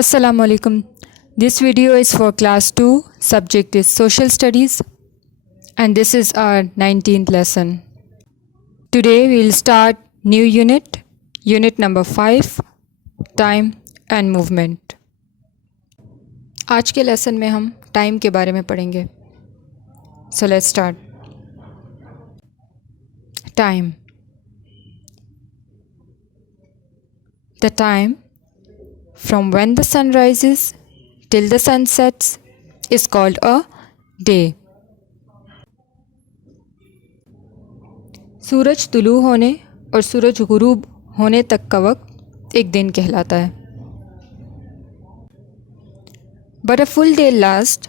Assalamu alaikum. This video is for class 2, subject is social studies, and this is our 19th lesson. Today we will start new unit number 5, time and movement. आज के lesson में हम time के बारे में पढ़ेंगे. So let's start. Time. The time from when the sun rises till the sun sets is called a day. सूरज तुलू होने और सूरज गुरूब होने तक का वक्त एक दिन कहलाता है. But a full day lasts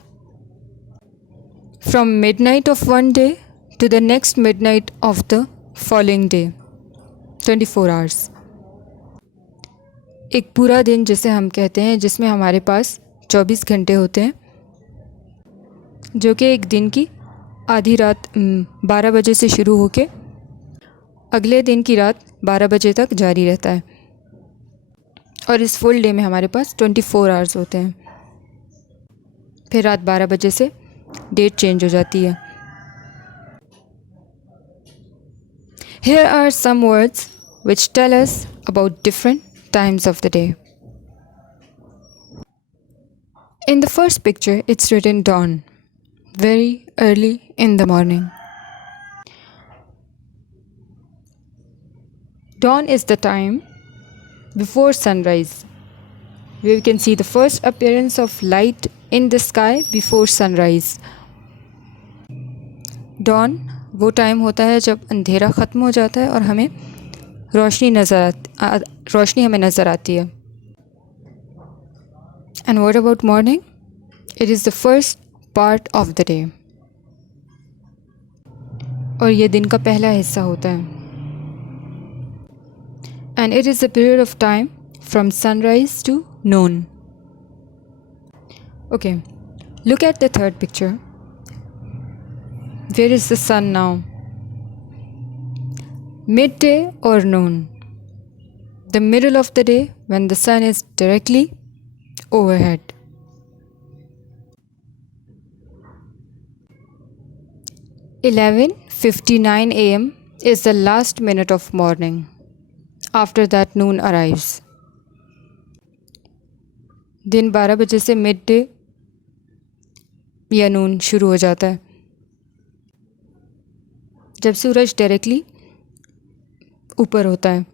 from midnight of one day to the next midnight of the following day, 24 hours. एक पूरा दिन जिसे हम कहते हैं, जिसमें हमारे पास 24 घंटे होते हैं, जो कि एक दिन की आधी रात 12 बजे से शुरू होके अगले दिन की रात 12 बजे तक जारी रहता है. और इस फुल डे में हमारे पास 24 आवर्स होते हैं. फिर रात 12 बजे से डेट चेंज हो जाती है. Here are some words which tell us about different times of the day. In the first picture, it's written dawn, very early in the morning. Dawn is the time before sunrise, where we can see the first appearance of light in the sky before sunrise. Dawn वो time होता है जब अंधेरा ख़त्म हो जाता है और हमें रोशनी हमें नज़र आती है. And what about morning? It is the first part of the day. और ये दिन का पहला हिस्सा होता है. And it is a period of time from sunrise to noon. Okay, look at the third picture. Where is the sun now? Midday or noon? The middle of the day when the sun is directly overhead. (11:59 a.m. is the last minute of morning. After that noon arrives. दिन 12 बजे से mid day या नून शुरू हो जाता है, जब सूरज directly ऊपर होता है.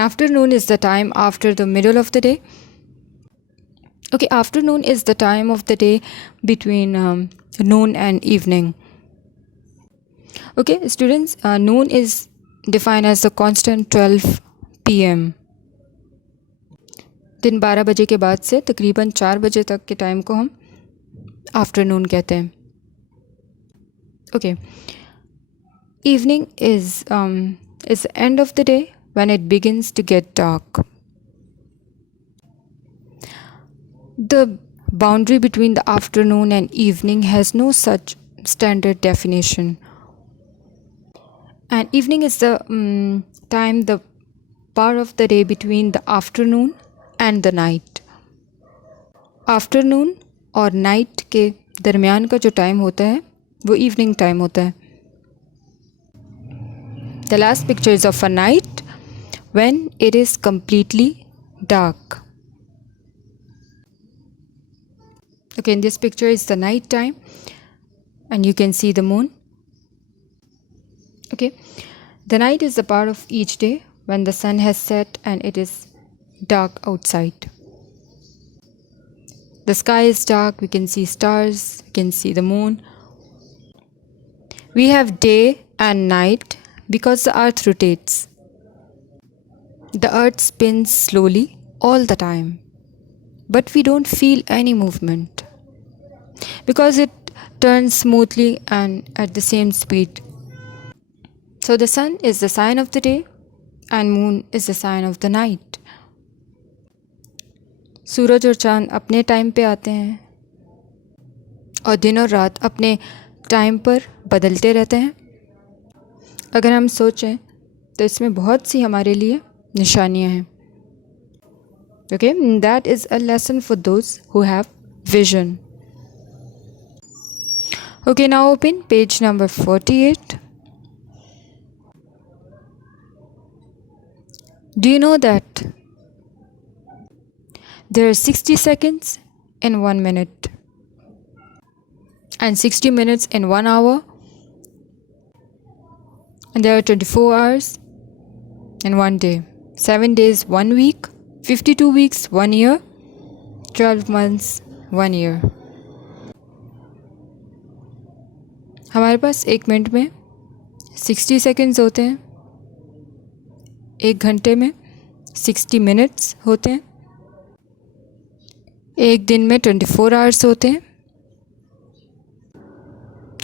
Afternoon is the time after the middle of the day. Okay, afternoon is the time of the day between noon and evening. Okay, students, noon is defined as the constant 12 p.m. दिन 12 बजे के बाद से तकरीबन 4 बजे तक के time को हम आफ्टरनून कहते हैं. Okay, evening is the end of the day when it begins to get dark. The boundary between the afternoon and evening has no such standard definition. And evening is the time, the part of the day between the afternoon and the night. Afternoon और night के दरमियान का जो time होता है वो evening time होता है. The last picture is of a night when it is completely dark. Okay, in this picture is the night time and you can see the moon. Okay, the night is the part of each day when the sun has set and it is dark outside. The sky is dark, we can see stars, we can see the moon. We have day and night because the earth rotates. The earth spins slowly all the time, but we don't feel any movement because it turns smoothly and at the same speed. So the sun is the sign of the day and moon is the sign of the night. सूरज और चाँद अपने time पे आते हैं और दिन और रात अपने टाइम पर बदलते रहते हैं. अगर हम सोचें तो इसमें बहुत सी हमारे लिए निशानियां हैं. Okay, that is a lesson for those who have vision. Okay, now open page number 48. Do you know that there are 60 seconds in 1 minute and 60 minutes in 1 hour, and there are 24 hours in 1 day, 7 days 1 week, 52 weeks 1 year, 12 months 1 year. हमारे पास 1 minute में 60 seconds होते हैं, 1 घंटे में 60 minutes होते हैं, 1 दिन में 24 आवर्स होते हैं,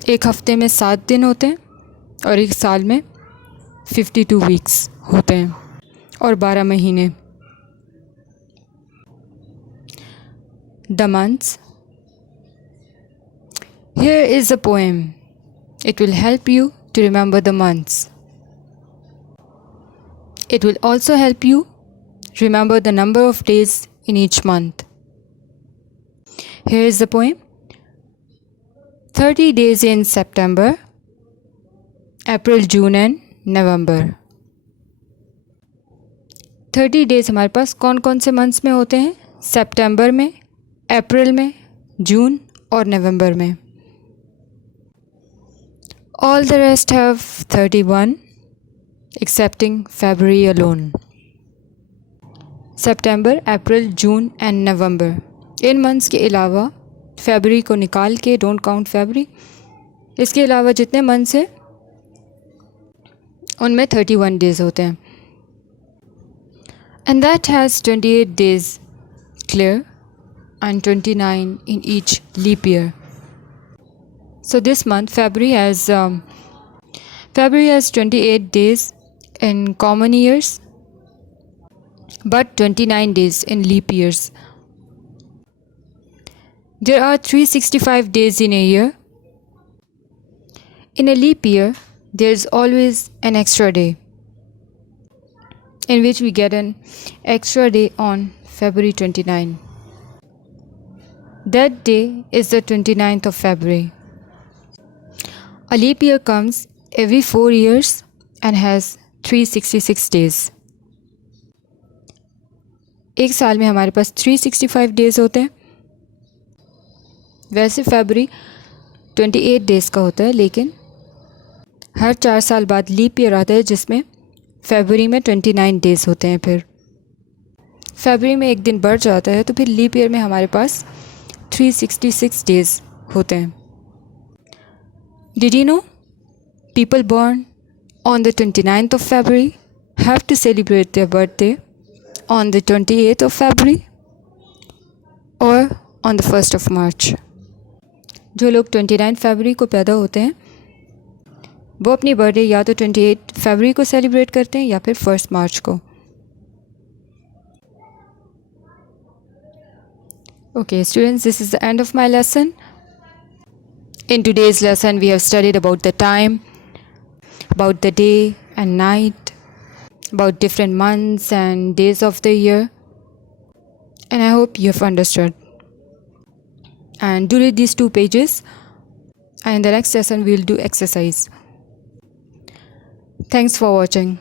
1 हफ्ते में 7 दिन होते हैं, और 1 साल में 52 वीक्स होते हैं और 12 महीने. The months. Here is a poem. It will help you to remember the months. It will also help you remember the number of days in each month. Here is the poem. 30 days in September, April, June and November. 30 days हमारे पास कौन कौन से months में होते हैं? सितंबर में, अप्रैल में, जून और नवंबर में. All the rest have 31, excepting February alone. September, April, June and November. In months के अलावा फरवरी को निकाल के, डोंट काउंट फरवरी, इसके अलावा जितने मंथ्स हैं उनमें 31 डेज होते हैं. And that has 28 days clear and 29 in each leap year. So this month February has 28 days in common years but 29 days in leap years. There are 365 days in a year. In a leap year, there is always an extra day, in which we get an extra day on February 29. That day is the 29th of February. A leap year comes every 4 years and has 366 days. एक साल में हमारे पास 365 days होते हैं. वैसे फरवरी 28 days का होता है, लेकिन हर 4 साल बाद लीप ईयर आता है जिसमें फरवरी में 29 डेज़ होते हैं. फिर फरवरी में एक दिन बढ़ जाता है, तो फिर लीप ईयर में हमारे पास 366 डेज़ होते हैं. Did you know people born on the 29th of February have to celebrate their birthday on the 28th of February or on the 1st of March? जो लोग 29 फरवरी को पैदा होते हैं वो अपनी बर्थडे या तो 28 फरवरी को सेलिब्रेट करते हैं या फिर 1 मार्च को. Okay students, this is the end of my lesson. In today's lesson we have studied about the time, about the day and night, about different months and days of the year, and I hope you have understood. And do read these 2 pages, and in the next lesson we will do exercise. Thanks for watching.